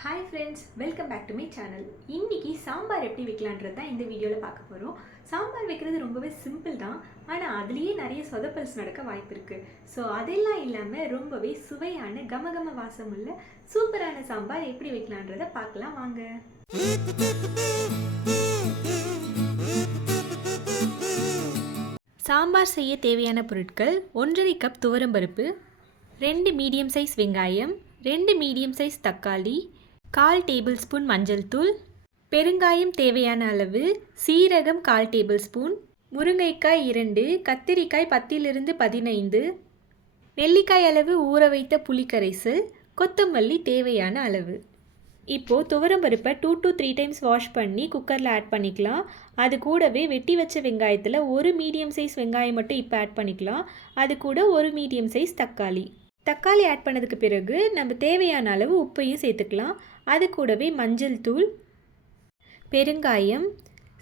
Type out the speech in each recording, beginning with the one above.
Hi friends to my channel இன்றைக்கி சாம்பார் எப்படி வைக்கலான்றது தான் இந்த வீடியோவில் பார்க்க போகிறோம் சாம்பார் வைக்கிறது ரொம்பவே சிம்பிள் தான். ஆனால் அதுலேயே நிறைய சொதப்பல்ஸ் நடக்க வாய்ப்பு இருக்குது ஸோ அதெல்லாம் இல்லாமல் ரொம்பவே சுவையான கமகம வாசம் உள்ள சூப்பரான சாம்பார் எப்படி வைக்கலான்றதை பார்க்கலாம் வாங்க. சாம்பார் செய்ய தேவையான பொருட்கள் ஒன்றரை கப் துவரம்பருப்பு ரெண்டு மீடியம் சைஸ் வெங்காயம் ரெண்டு மீடியம் சைஸ் தக்காளி கால் டேபிள் ஸ்பூன் மஞ்சள் தூள் பெருங்காயம் தேவையான அளவு சீரகம் கால் டேபிள் ஸ்பூன் முருங்கைக்காய் இரண்டு கத்திரிக்காய் பத்திலிருந்து பதினைந்து நெல்லிக்காய் அளவு ஊற வைத்த புளிக்கரைசல் கொத்தமல்லி தேவையான அளவு. இப்போது துவரம்பருப்பை two to three times wash பண்ணி குக்கரில் ஆட் பண்ணிக்கலாம். அது கூடவே வெட்டி வச்ச வெங்காயத்தில் ஒரு மீடியம் சைஸ் வெங்காயம் மட்டும் இப்போ ஆட் பண்ணிக்கலாம். அது கூட ஒரு மீடியம் சைஸ் தக்காளி. தக்காளி ஆட் பண்ணதுக்கு பிறகு நம்ம தேவையான அளவு உப்பையும் சேர்த்துக்கலாம். அது கூடவே மஞ்சள் தூள் பெருங்காயம்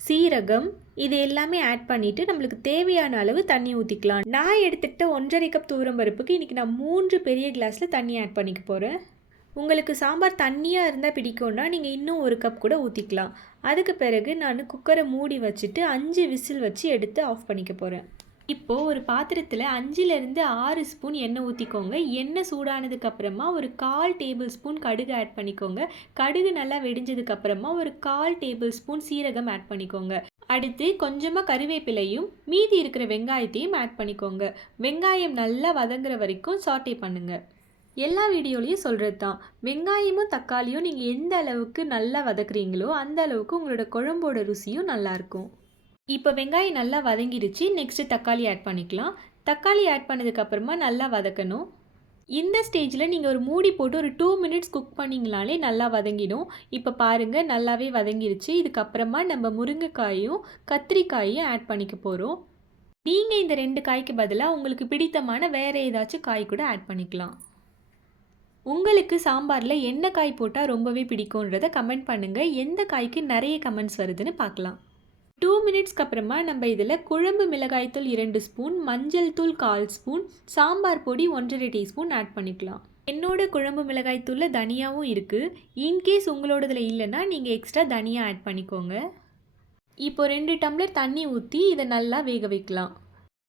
சீரகம் இது எல்லாமே ஆட் பண்ணிவிட்டு நம்மளுக்கு தேவையான அளவு தண்ணி ஊற்றிக்கலாம் நான் எடுத்துக்கிட்ட ஒன்றரை கப் தூரம் பருப்புக்கு இன்றைக்கி நான் மூன்று பெரிய கிளாஸில் தண்ணி ஆட் பண்ணிக்க போகிறேன் உங்களுக்கு சாம்பார் தண்ணியாக இருந்தால் பிடிக்கும்னா நீங்கள் இன்னும் ஒரு கப் கூட ஊற்றிக்கலாம் அதுக்கு பிறகு நான் குக்கரை மூடி வச்சுட்டு அஞ்சு விசில் வச்சு எடுத்து ஆஃப் பண்ணிக்க போகிறேன் இப்போது ஒரு பாத்திரத்தில் அஞ்சுலேருந்து ஆறு ஸ்பூன் எண்ணெய் ஊற்றிக்கோங்க எண்ணெய் சூடானதுக்கு அப்புறமா ஒரு கால் டேபிள் ஸ்பூன் கடுகு ஆட் பண்ணிக்கோங்க. கடுகு நல்லா வெடிஞ்சதுக்கு அப்புறமா ஒரு கால் டேபிள் ஸ்பூன் சீரகம் ஆட் பண்ணிக்கோங்க. அடுத்து கொஞ்சமாக கருவேப்பிலையும் மீதி இருக்கிற வெங்காயத்தையும் ஆட் பண்ணிக்கோங்க. வெங்காயம் நல்லா வதங்குற வரைக்கும் சாட்டே பண்ணுங்கள் எல்லா வீடியோலையும் சொல்கிறது தான் வெங்காயமும் தக்காளியும் நீங்கள் எந்த அளவுக்கு நல்லா வதக்குறீங்களோ அந்த அளவுக்கு உங்களோட குழம்போட ருசியும் நல்லாயிருக்கும் இப்போ வெங்காயம் நல்லா வதங்கிடுச்சு. நெக்ஸ்ட்டு தக்காளி ஆட் பண்ணிக்கலாம். தக்காளி ஆட் பண்ணதுக்கப்புறமா நல்லா வதக்கணும். இந்த ஸ்டேஜில் நீங்கள் ஒரு மூடி போட்டு ஒரு டூ மினிட்ஸ் குக் பண்ணிங்களாலே நல்லா வதங்கிடும். இப்போ பாருங்கள் நல்லாவே வதங்கிடுச்சு. இதுக்கப்புறமா நம்ம முருங்கைக்காயும் கத்திரிக்காயும் ஆட் பண்ணிக்க போகிறோம் நீங்கள் இந்த ரெண்டு காய்க்கு பதிலாக உங்களுக்கு பிடித்தமான வேறு ஏதாச்சும் காய் கூட ஆட் பண்ணிக்கலாம். உங்களுக்கு சாம்பாரில் என்ன காய் போட்டால் ரொம்பவே பிடிக்கும்ன்றதை கமெண்ட் பண்ணுங்கள் எந்த காய்க்கு நிறைய கமெண்ட்ஸ் வருதுன்னு பார்க்கலாம். டூ மினிட்ஸ்க்கு அப்புறமா நம்ம இதில் குழம்பு மிளகாய்த்தூள் இரண்டு ஸ்பூன் மஞ்சள் தூள் கால் ஸ்பூன் சாம்பார் பொடி ஒன்றரை டீஸ்பூன் ஆட் பண்ணிக்கலாம். என்னோட குழம்பு மிளகாய்த்தூளில் தனியாவும் இருக்குது இன்கேஸ் உங்களோடதில் இல்லைன்னா நீங்கள் எக்ஸ்ட்ரா தனியாக ஆட் பண்ணிக்கோங்க. இப்போ ரெண்டு டம்ளர் தண்ணி ஊற்றி இதை நல்லா வேக வைக்கலாம்.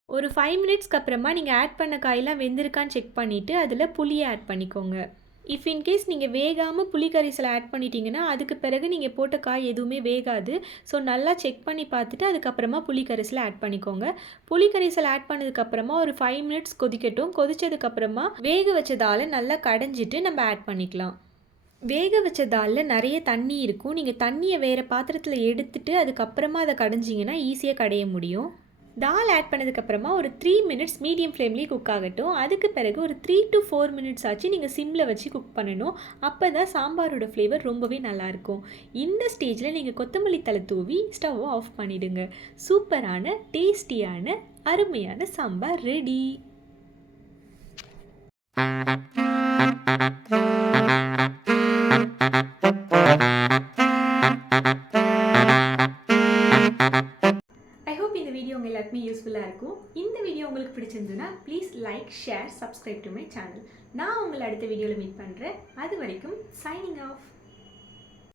ஒரு ஃபைவ் மினிட்ஸ்க்கு அப்புறமா நீங்கள் ஆட் பண்ண காயெல்லாம் வெந்திருக்கான்னு செக் பண்ணிவிட்டு அதில் புளியை ஆட் பண்ணிக்கோங்க. இஃப் இன்கேஸ் நீங்கள் வேகாமல் புளி கரைசல் ஆட் பண்ணிட்டீங்கன்னா அதுக்கு பிறகு நீங்கள் போட்ட காய் எதுவுமே வேகாது. ஸோ நல்லா செக் பண்ணி பார்த்துட்டு அதுக்கப்புறமா புளி கரைசல் ஆட் பண்ணிக்கோங்க. புளி கரைசல் ஆட் பண்ணதுக்கப்புறமா ஒரு ஃபைவ் மினிட்ஸ் கொதிக்கட்டும். கொதிச்சதுக்கப்புறமா வேக வச்சதால் நல்லா கடைஞ்சிட்டு நம்ம ஆட் பண்ணிக்கலாம். வேக வச்ச நிறைய தண்ணி இருக்கும். நீங்கள் தண்ணியை வேறு பாத்திரத்தில் எடுத்துட்டு அதுக்கப்புறமா அதை கடைஞ்சிங்கன்னா ஈஸியாக கடைய முடியும். தால் ஆட் பண்ணதுக்கப்புறமா ஒரு த்ரீ மினிட்ஸ் மீடியம் ஃப்ளேம்லேயே குக் ஆகட்டும். அதுக்கு பிறகு ஒரு த்ரீ டு ஃபோர் மினிட்ஸ் ஆச்சு நீங்கள் சிம்மில் வச்சு குக் பண்ணணும். அப்போ தான் சாம்பாரோட ஃப்ளேவர் ரொம்பவே நல்லாயிருக்கும் இந்த ஸ்டேஜில் நீங்கள் கொத்தமல்லி தலை தூவி ஸ்டவ்வை ஆஃப் பண்ணிவிடுங்க சூப்பரான டேஸ்டியான அருமையான சாம்பார் ரெடி ஐ உங்களுக்கு பிடிச்சிருந்ததுன்னா please like share subscribe to my channel நான் உங்களை அடுத்த வீடியோவில் மீட் பண்ணுறேன் அது வரைக்கும் சைனிங் ஆஃப்